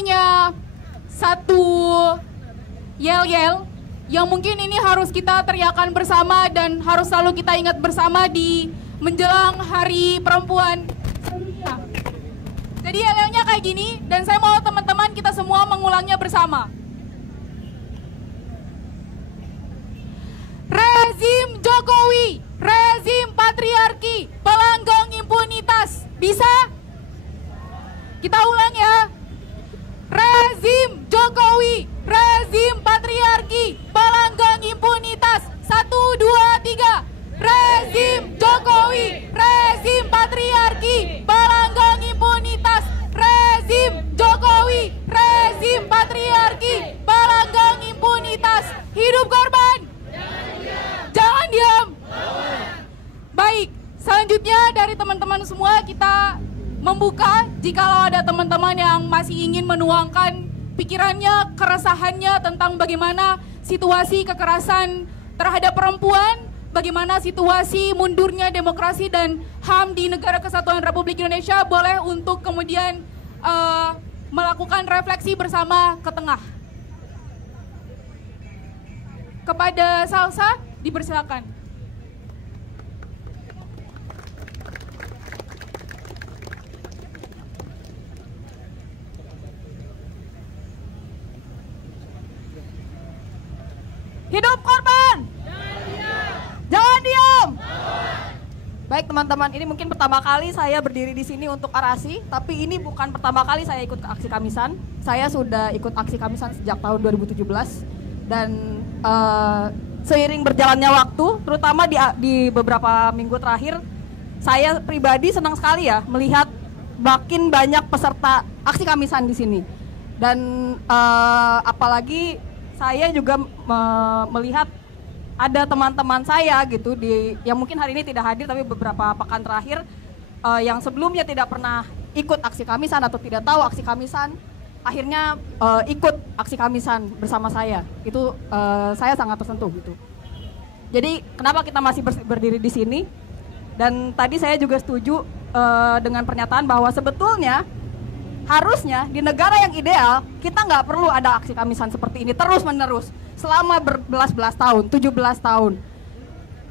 punya satu yel-yel yang mungkin ini harus kita teriakan bersama dan harus selalu kita ingat bersama di menjelang Hari Perempuan. Jadi yel-yelnya kayak gini dan saya mau teman-teman kita semua mengulangnya bersama. Rezim Jokowi, rezim patriarki, pelanggang impunitas. Bisa? Kita ulang ya. Rezim Jokowi, rezim patriarki, pelanggang impunitas. 1, 2, 3. Rezim Jokowi, rezim patriarki, pelanggang impunitas. Rezim Jokowi, rezim patriarki, pelanggang impunitas. Hidup korban. Jangan diam. Baik, selanjutnya dari teman-teman semua kita membuka jikalau ada teman-teman yang masih ingin menuangkan pikirannya, keresahannya tentang bagaimana situasi kekerasan terhadap perempuan, bagaimana situasi mundurnya demokrasi dan HAM di Negara Kesatuan Republik Indonesia, boleh untuk kemudian melakukan refleksi bersama ke tengah. Kepada Salsa, dipersilakan. Hidup korban! Jangan diam! Baik teman-teman, ini mungkin pertama kali saya berdiri di sini untuk orasi, tapi ini bukan pertama kali saya ikut aksi Kamisan. Saya sudah ikut aksi Kamisan sejak tahun 2017 dan seiring berjalannya waktu, terutama di beberapa minggu terakhir, saya pribadi senang sekali ya melihat makin banyak peserta aksi Kamisan di sini. Dan apalagi saya juga melihat ada teman-teman saya gitu yang mungkin hari ini tidak hadir tapi beberapa pekan terakhir yang sebelumnya tidak pernah ikut aksi Kamisan atau tidak tahu aksi Kamisan, akhirnya ikut aksi Kamisan bersama saya. Itu saya sangat tersentuh gitu. Jadi kenapa kita masih berdiri di sini? Dan tadi saya juga setuju dengan pernyataan bahwa sebetulnya harusnya di negara yang ideal kita nggak perlu ada aksi Kamisan seperti ini terus menerus selama berbelas-belas tahun, 17 tahun.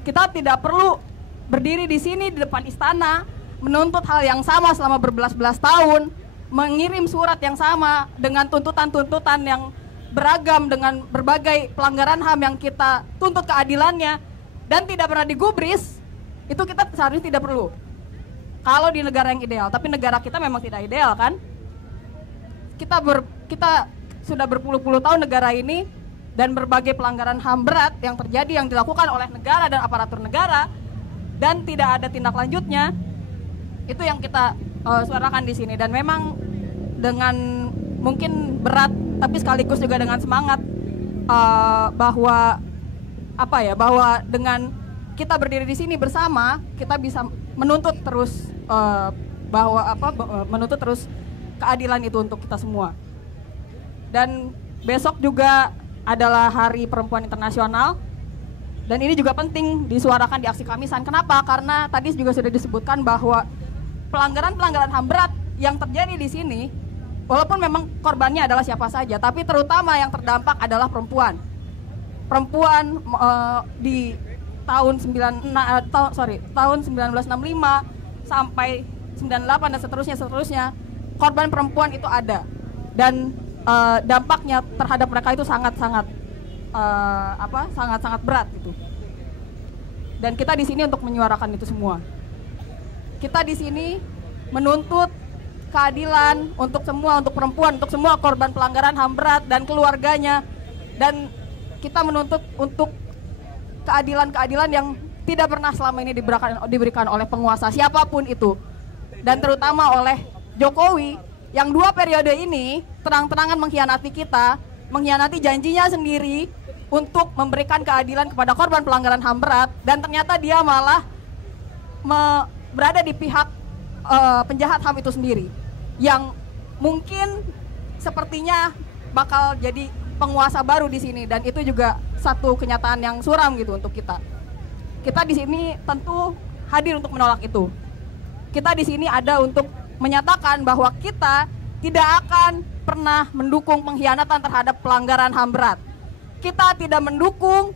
Kita tidak perlu berdiri di sini di depan istana menuntut hal yang sama selama berbelas-belas tahun, mengirim surat yang sama dengan tuntutan-tuntutan yang beragam dengan berbagai pelanggaran HAM yang kita tuntut keadilannya dan tidak pernah digubris. Itu kita seharusnya tidak perlu kalau di negara yang ideal, tapi negara kita memang tidak ideal kan. Kita sudah berpuluh-puluh tahun negara ini dan berbagai pelanggaran HAM berat yang terjadi yang dilakukan oleh negara dan aparatur negara dan tidak ada tindak lanjutnya. Itu yang kita suarakan di sini dan memang dengan mungkin berat tapi sekaligus juga dengan semangat bahwa dengan kita berdiri di sini bersama kita bisa menuntut terus menuntut terus keadilan itu untuk kita semua. Dan besok juga adalah Hari Perempuan Internasional dan ini juga penting disuarakan di aksi Kamisan. Kenapa? Karena tadi juga sudah disebutkan bahwa pelanggaran-pelanggaran HAM berat yang terjadi di sini, walaupun memang korbannya adalah siapa saja, tapi terutama yang terdampak adalah perempuan. Perempuan di tahun 1965 sampai 98 dan seterusnya korban perempuan itu ada dan dampaknya terhadap mereka itu sangat-sangat berat gitu. Dan kita di sini untuk menyuarakan itu semua. Kita di sini menuntut keadilan untuk semua, untuk perempuan, untuk semua korban pelanggaran HAM berat dan keluarganya. Dan kita menuntut untuk keadilan-keadilan yang tidak pernah selama ini diberikan oleh penguasa siapapun itu. Dan terutama oleh Jokowi yang 2 periode ini terang-terangan mengkhianati kita, mengkhianati janjinya sendiri untuk memberikan keadilan kepada korban pelanggaran HAM berat dan ternyata dia malah berada di pihak penjahat HAM itu sendiri yang mungkin sepertinya bakal jadi penguasa baru di sini dan itu juga satu kenyataan yang suram gitu untuk kita. Kita di sini tentu hadir untuk menolak itu. Kita di sini ada untuk menyatakan bahwa kita tidak akan pernah mendukung pengkhianatan terhadap pelanggaran HAM berat. Kita tidak mendukung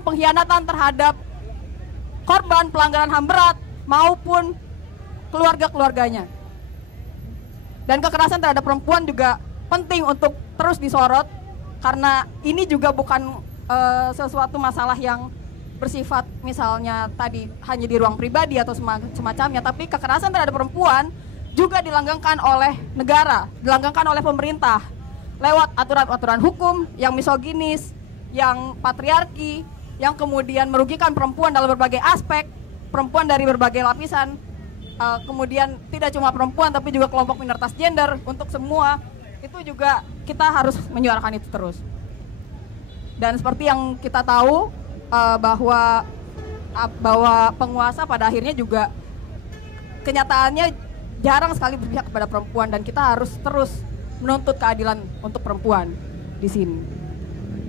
pengkhianatan terhadap korban pelanggaran HAM berat maupun keluarga-keluarganya. Dan kekerasan terhadap perempuan juga penting untuk terus disorot, karena ini juga bukan sesuatu masalah yang bersifat misalnya tadi hanya di ruang pribadi atau semacamnya, tapi kekerasan terhadap perempuan juga dilanggengkan oleh negara, dilanggengkan oleh pemerintah lewat aturan-aturan hukum yang misoginis, yang patriarki, yang kemudian merugikan perempuan dalam berbagai aspek, perempuan dari berbagai lapisan, kemudian tidak cuma perempuan tapi juga kelompok minoritas gender, untuk semua itu juga kita harus menyuarakan itu terus. Dan seperti yang kita tahu bahwa penguasa pada akhirnya juga kenyataannya jarang sekali berpihak kepada perempuan, dan kita harus terus menuntut keadilan untuk perempuan di sini.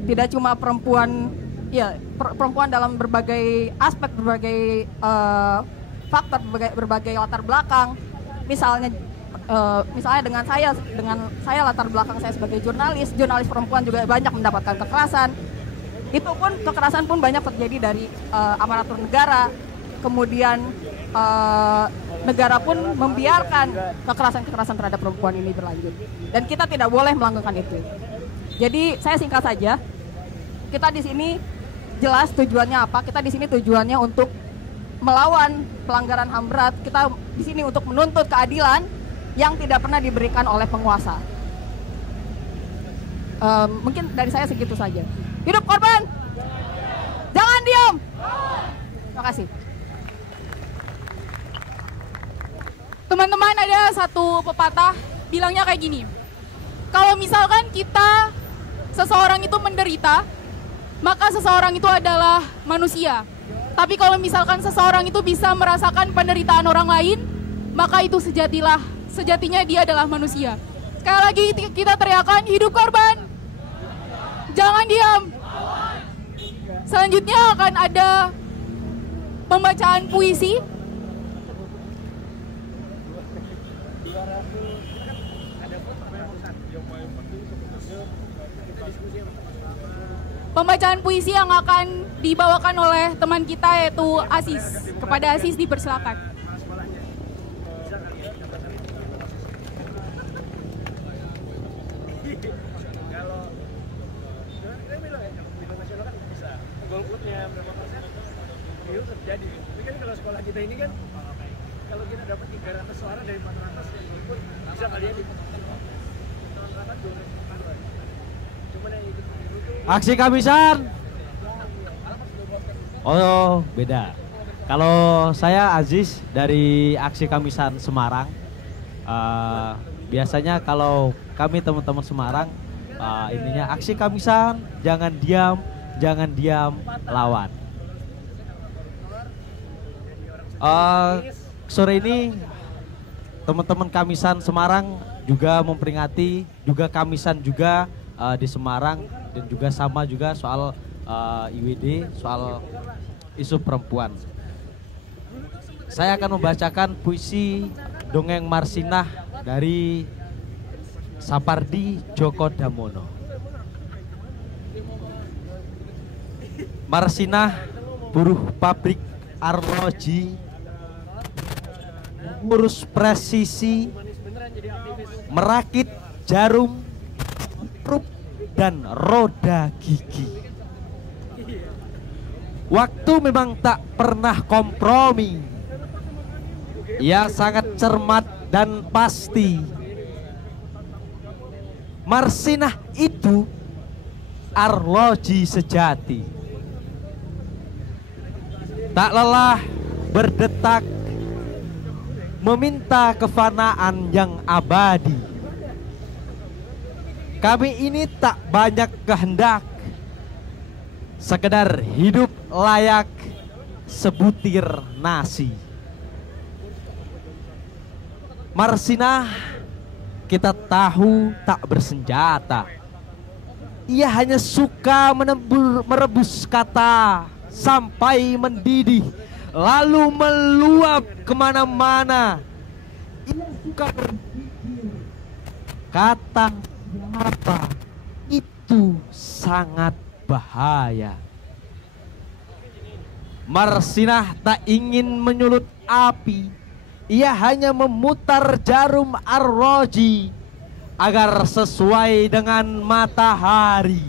Tidak cuma perempuan, ya perempuan dalam berbagai aspek, berbagai faktor, berbagai latar belakang. Misalnya dengan saya latar belakang saya sebagai jurnalis perempuan juga banyak mendapatkan kekerasan. Itu pun kekerasan pun banyak terjadi dari aparatur negara. Kemudian negara pun membiarkan kekerasan terhadap perempuan ini berlanjut. Dan kita tidak boleh melanggengkan itu. Jadi saya singkat saja, kita di sini jelas tujuannya apa. Kita di sini tujuannya untuk melawan pelanggaran HAM berat. Kita di sini untuk menuntut keadilan yang tidak pernah diberikan oleh penguasa. Mungkin dari saya segitu saja. Hidup korban! Jangan diam! Terima kasih. Teman-teman, ada satu pepatah bilangnya kayak gini. Kalau misalkan seseorang itu menderita, maka seseorang itu adalah manusia. Tapi kalau misalkan seseorang itu bisa merasakan penderitaan orang lain, maka itu sejatinya dia adalah manusia. Sekali lagi kita teriakan, hidup korban! Jangan diam! Selanjutnya akan ada pembacaan puisi. Pembacaan puisi yang akan dibawakan oleh teman kita yaitu Asis. Kepada Asis dipersilakan. Golputnya berapa persen itu terjadi. Tapi kan kalau sekolah kita ini kan kalau kita dapat 300 suara dari 400 yang ikut bisa kali ya dipotong. Cuman yang ikut itu Aksi Kamisan. Oh, beda. Kalau saya Aziz dari Aksi Kamisan Semarang. Biasanya kalau kami teman-teman Semarang ininya Aksi Kamisan, jangan diam, lawan. Sore ini teman-teman Kamisan Semarang juga memperingati juga Kamisan juga di Semarang, dan juga sama juga soal IWD, soal isu perempuan. Saya akan membacakan puisi Dongeng Marsinah dari Sapardi Djoko Damono. Marsinah, buruh pabrik arloji, ngurus presisi, merakit jarum, rup dan roda gigi. Waktu memang tak pernah kompromi. Ia sangat cermat dan pasti. Marsinah itu arloji sejati. Tak lelah berdetak meminta kefanaan yang abadi. Kami ini tak banyak kehendak, sekedar hidup layak sebutir nasi. Marsinah kita tahu tak bersenjata. Ia hanya suka merebus kata sampai mendidih, lalu meluap kemana-mana. Ia suka berpikir Kata siapa itu sangat bahaya. Marsinah tak ingin menyulut api, ia hanya memutar jarum arroji agar sesuai dengan matahari.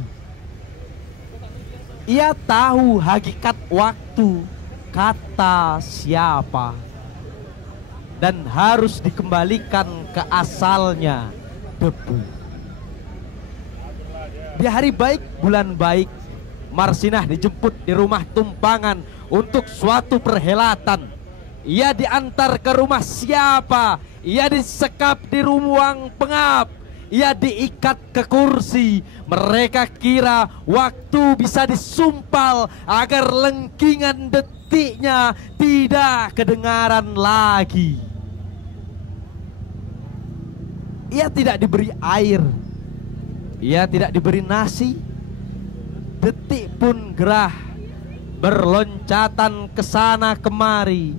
Ia tahu hakikat waktu, kata siapa, dan harus dikembalikan ke asalnya, debu. Di hari baik, bulan baik, Marsinah dijemput di rumah tumpangan untuk suatu perhelatan. Ia diantar ke rumah siapa? Ia disekap di ruang pengap. Ia diikat ke kursi. Mereka kira waktu bisa disumpal agar lengkingan detiknya tidak kedengaran lagi. Ia tidak diberi air, ia tidak diberi nasi. Detik pun gerah, berloncatan ke sana kemari.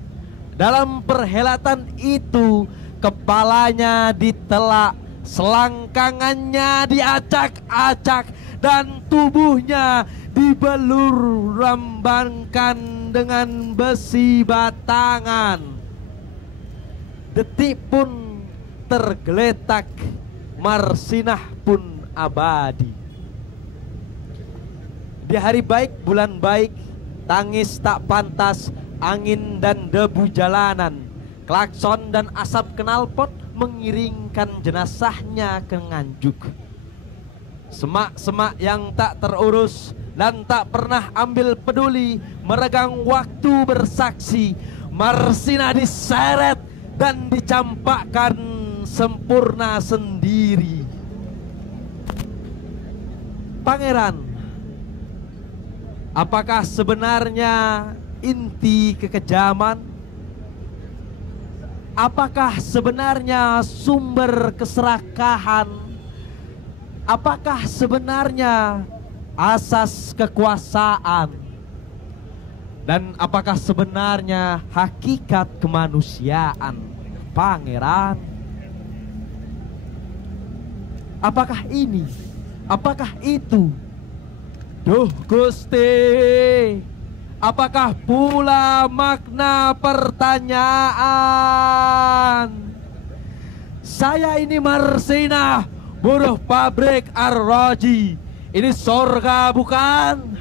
Dalam perhelatan itu, kepalanya ditelak, selangkangannya diacak-acak, dan tubuhnya dibelur rambankan dengan besi batangan. Detik pun tergeletak, Marsinah pun abadi. Di hari baik, bulan baik, tangis tak pantas, angin dan debu jalanan, klakson dan asap knalpot mengiringkan jenazahnya ke Nganjuk. Semak-semak yang tak terurus dan tak pernah ambil peduli meregang waktu bersaksi. Marsinah diseret dan dicampakkan sempurna sendiri. Pangeran, apakah sebenarnya inti kekejaman? Apakah sebenarnya sumber keserakahan? Apakah sebenarnya asas kekuasaan? Dan apakah sebenarnya hakikat kemanusiaan, Pangeran? Apakah ini? Apakah itu? Duh Gusti, apakah pula makna pertanyaan? Saya ini Marsinah, buruh pabrik arroji. Ini sorga bukan?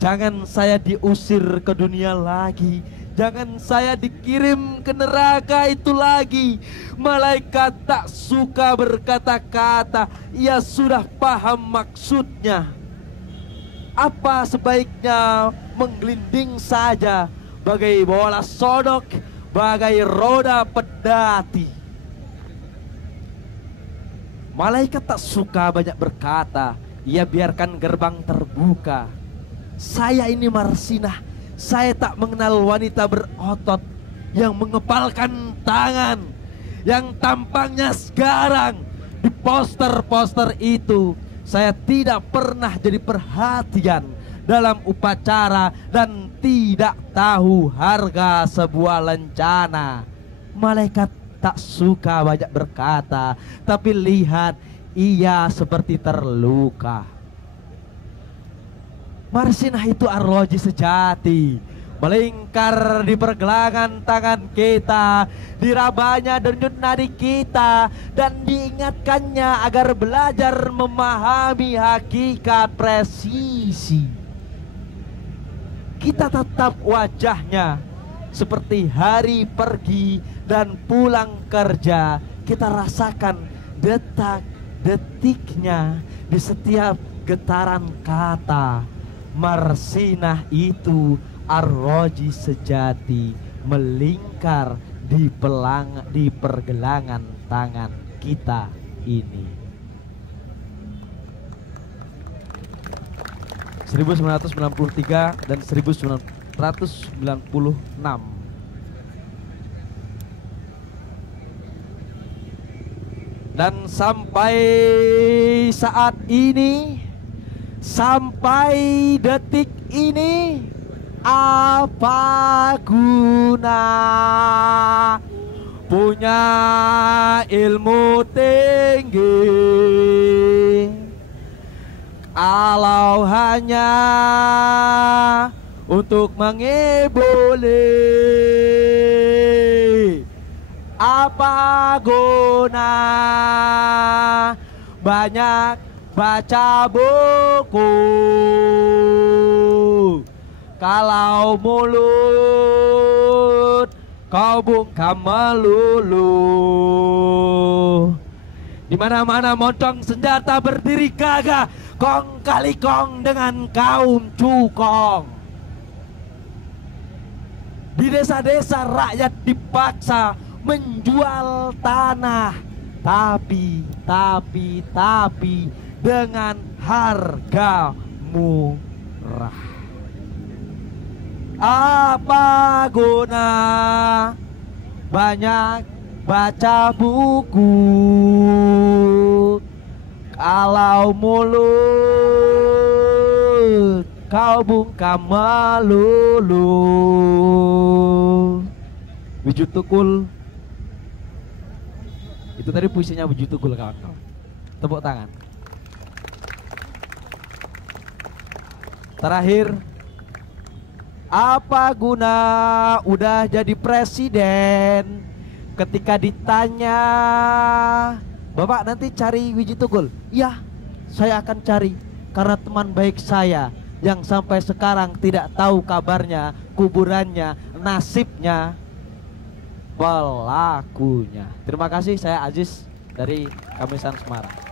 Jangan saya diusir ke dunia lagi. Jangan saya dikirim ke neraka itu lagi. Malaikat tak suka berkata-kata, ia sudah paham maksudnya. Apa sebaiknya menggelinding saja, bagai bola sodok, bagai roda pedati. Malaikat tak suka banyak berkata, ia biarkan gerbang terbuka. Saya ini Marsinah, saya tak mengenal wanita berotot yang mengepalkan tangan, yang tampangnya sekarang di poster-poster itu. Saya tidak pernah jadi perhatian dalam upacara dan tidak tahu harga sebuah lencana. Malaikat tak suka banyak berkata, tapi lihat, ia seperti terluka. Marsinah itu arloji sejati, melingkar di pergelangan tangan kita, dirabanya denyut nadi kita, dan diingatkannya agar belajar memahami hakikat presisi. Kita tatap wajahnya seperti hari pergi dan pulang kerja. Kita rasakan detak-detiknya di setiap getaran kata. Marsinah itu arroji sejati, melingkar di pergelangan tangan kita ini. 1993 dan 1996. Dan sampai saat ini, sampai detik ini, apa guna punya ilmu tinggi, kalau hanya untuk mengibuli, apa guna banyak baca buku kalau mulut kau bungkam melulu. Di mana-mana moncong senjata berdiri gagah, kong kali kong dengan kaum cukong. Di desa-desa rakyat dipaksa menjual tanah, tapi dengan harga murah. Apa guna banyak baca buku kalau mulut kau bungkam melulu. Wujud Tukul. Itu tadi puisinya Wujud Tukul, kawan-kawan. Tepuk tangan. Terakhir, apa guna udah jadi presiden ketika ditanya, Bapak nanti cari Wiji Tukul? Ya, saya akan cari karena teman baik saya yang sampai sekarang tidak tahu kabarnya, kuburannya, nasibnya, pelakunya. Terima kasih, saya Aziz dari Kamisan Semarang.